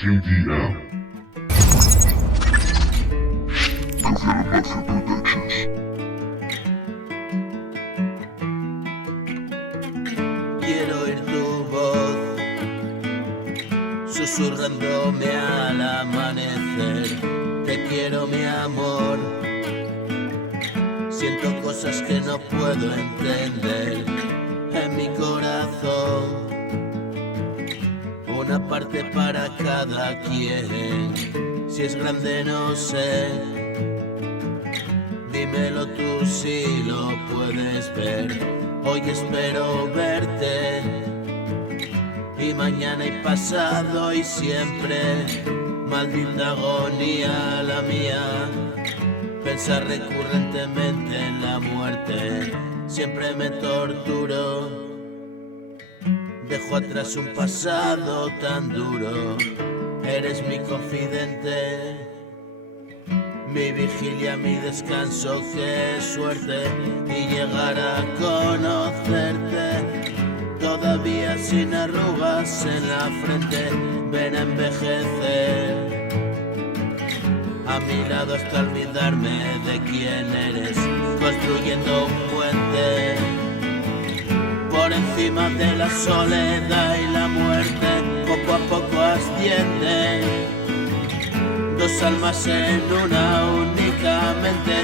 Team DM. Confirm Mafia Productions. Quiero oír tu voz susurrándome al amanecer. Te quiero, mi amor. Siento cosas que no puedo entender en mi corazón. Una parte para cada quien. Si es grande no sé. Dímelo tú si lo puedes ver. Hoy espero verte. Y mañana y pasado y siempre. Maldita agonía la mía. Pensar recurrentemente en la muerte. Siempre me torturo. Dejo atrás un pasado tan duro. Eres mi confidente, mi vigilia, mi descanso. Qué suerte y llegar a conocerte. Todavía sin arrugas en la frente. Ven a envejecer a mi lado hasta olvidarme de quién eres. Construyendo un puente por encima de la soledad y la muerte. Poco a poco asciende dos almas en una únicamente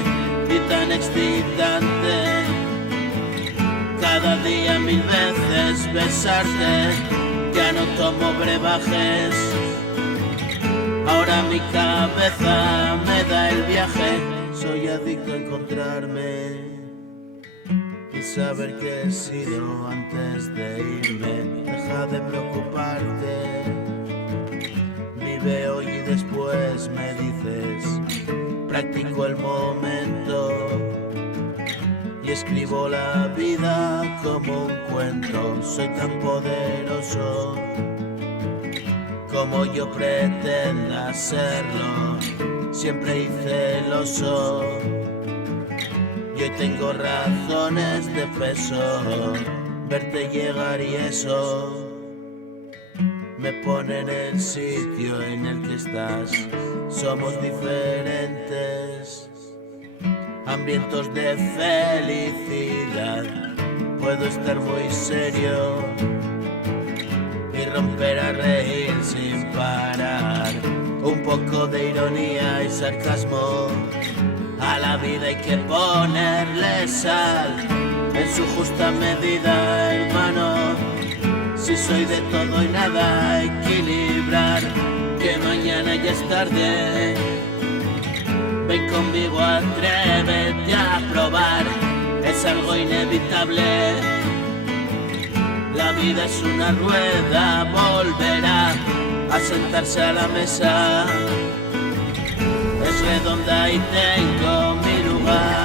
y tan excitante. Cada día 1000 veces besarte. Ya no tomo brebajes. Ahora mi cabeza me da el viaje. Soy adicto a encontrarme y saber que he sido antes de irme. Deja de preocuparte. Vive hoy y después me dices. Practico el momento y escribo la vida como un cuento. Soy tan poderoso como yo pretenda serlo. Siempre y celoso. Y hoy tengo razones de peso. Verte llegar y eso me pone en el sitio en el que estás. Somos diferentes, hambrientos de felicidad. Puedo estar muy serio y romper a reír sin parar. Un poco de ironía y sarcasmo. A la vida hay que ponerle sal en su justa medida, hermano. Si soy de todo y nada, equilibrar. Que mañana ya es tarde. Ven conmigo, atrévete a probar. Es algo inevitable. La vida es una rueda, volverá a sentarse a la mesa. Es redonda y tengo mi lugar.